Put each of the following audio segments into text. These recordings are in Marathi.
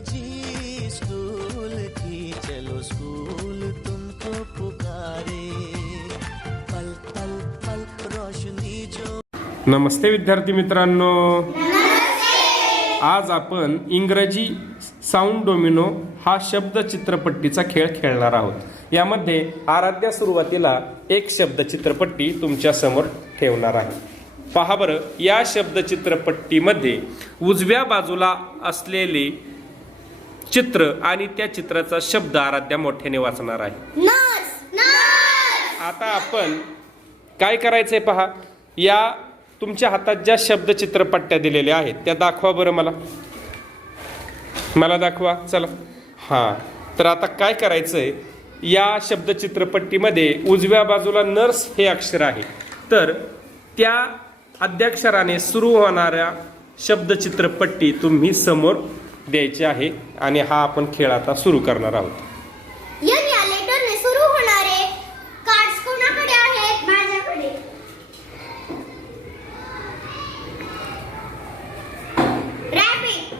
जी स्कूल की, चलो स्कूल तुमको पुकारे, पल पल पल रोशनी जो। नमस्ते विद्यार्थी मित्रांनो, आज आपण इंग्रजी साऊंड डोमिनो हा शब्द चित्रपट्टीचा खेळ खेळणार आहोत। यामध्ये आराध्या सुरुवातीला एक शब्द चित्रपट्टी तुमच्या समोर ठेवणार आहे। पहा बरं, या शब्द चित्रपट्टीमध्ये उजव्या बाजूला असलेले चित्र आणि त्या चित्राचा शब्द आराध्या मोठ्याने वाचणार आहे। आता आपण काय करायचंय पहा, या तुमच्या हातात ज्या शब्द चित्रपट्ट्या दिलेल्या आहेत त्या दाखवा बरं मला दाखवा। चला, हां, तर आता काय करायचंय, या शब्द चित्रपट्टीमध्ये उजव्या बाजूला नर्स हे अक्षर आहे, तर त्या अद्याक्षराने सुरू होणाऱ्या शब्द चित्रपट्टी तुम्ही समोर द्यायची आहे आणि हा आपण खेळ आता सुरू करणार आहोत। या लेटरने सुरू होणारे कार्ड्स कोणाकडे आहेत? माझ्याकडे। Rabbit,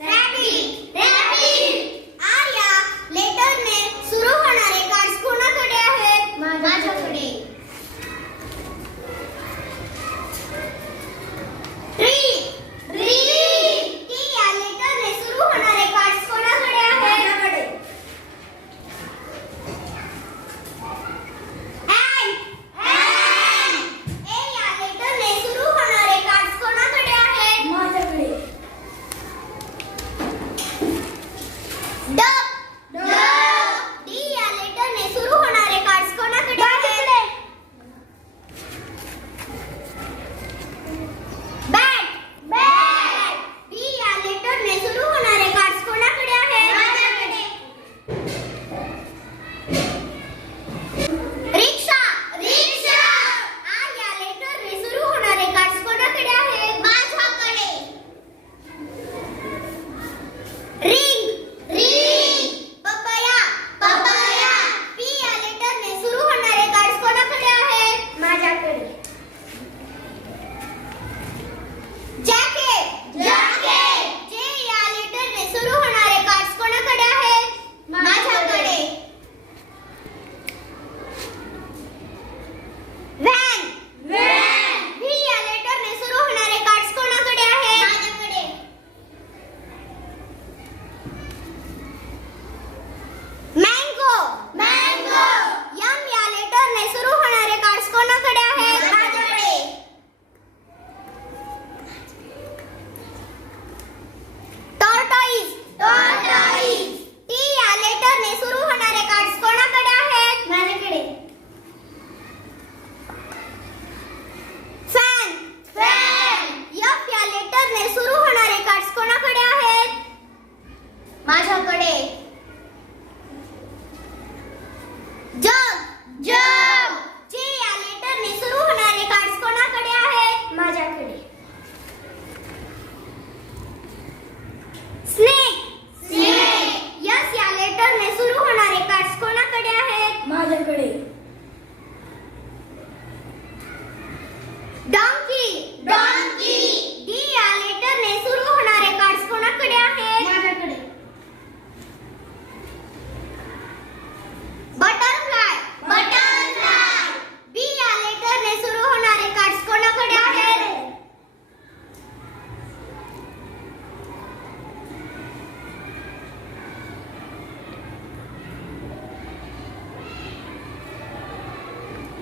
rabbit, rabbit. या लेटरने सुरू होणारे कार्ड्स कोणाकडे आहेत? माझ्याकडे। Tree, tree. या लेटरने सुरू होणारे कार्ड्स कोणाकडे आहेत? माझ्याकडे। या लेटरने सुरू होणारे कार्ड्स कोणाकडे आहेत? माझ्याकडे। डी या लेटरने सुरू होणारे कार्ड्स कोणाकडे आहेत? Bat, bat. डी या लेटरने सुरू होणारे कार्ड्स कोणाकडे आहेत? माझ्याकडे। रिक्षा, रिक्षा। या लेटरने सुरू होणारे कार्ड्स कोणाकडे आहेत? माझ्याकडे। Ring, ring. Papaya, papaya. P या लेटरने सुरू होणारे कार्ड्स कोणाकडे आहेत? माझ्याकडे। Jacket, jacket. जे या लेटरने सुरू होणारे कार्ड्स कोणाकडे आहेत? माझ्याकडे। Van, van. व्ही या लेटरने सुरू होणारे कार्ड्स कोणाकडे आहेत? माझ्याकडे। Mango, mango. यम या लेटरने सुरू होणारे कार्ड्स कोणाकडे आहेत? माझ्याकडे। Tortoise, tortoise. टी या लेटरने सुरू होणारे कार्ड्स कोणाकडे आहेत? माझ्याकडे। Fan, fan. एफ या लेटरने सुरू होणारे कार्ड्स कोणाकडे आहेत? माझ्याकडे। जग, जग। जे या लेटरने सुरू होणारे कार्ड्स कोणाकडे आहेत? माझ्याकडे। Snake, snake. यस या लेटरने सुरू होणारे कार्ड्स कोणाकडे आहेत? माझ्याकडे। Donkey, donkey. डी या लेटरने सुरू होणारे कार्ड्स कोणाकडे आहेत? माझ्याकडे। Butterfly, butterfly. बी या लेटरने सुरू होणारे कार्ड्स कोणाकडे आहेत?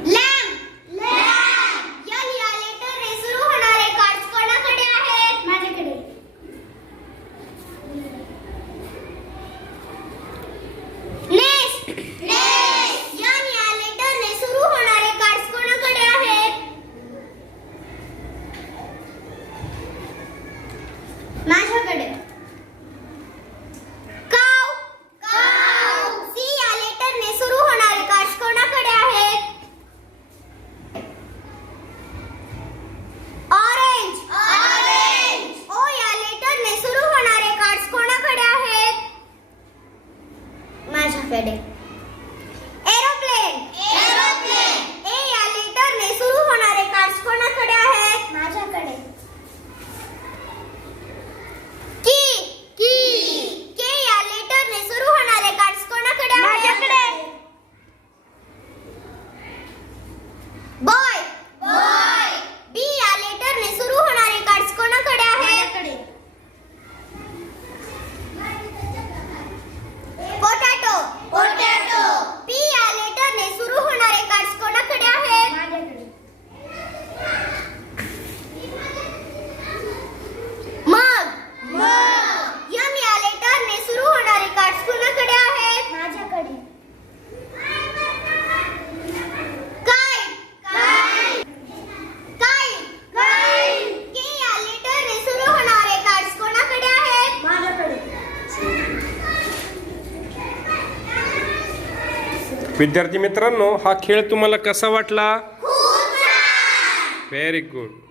Lamp, lamp. एल या लेटरने सुरू होणारे कार्ड्स कोणाकडे आहेत? माझ्याकडे। Nest, nest. एन या लेटरने सुरू होणारे कार्ड्स कोणाकडे आहेत? माझ्याकडे। काव, काव। सी या लेटरने सुरू होणारे कार्ड्स कोणाकडे आहेत? Orange, orange. ओ या लेटरने सुरू होणारे कार्ड्स कोणाकडे आहेत? माझ्याकडे। Aeroplane, aeroplane. ए या लेटरने सुरू होणारे कार्ड्स कोणाकडे आहेत? माझ्याकडे। की, की। विद्यार्थी मित्रांनो, हा खेळ तुम्हाला कसा वाटला? Very good.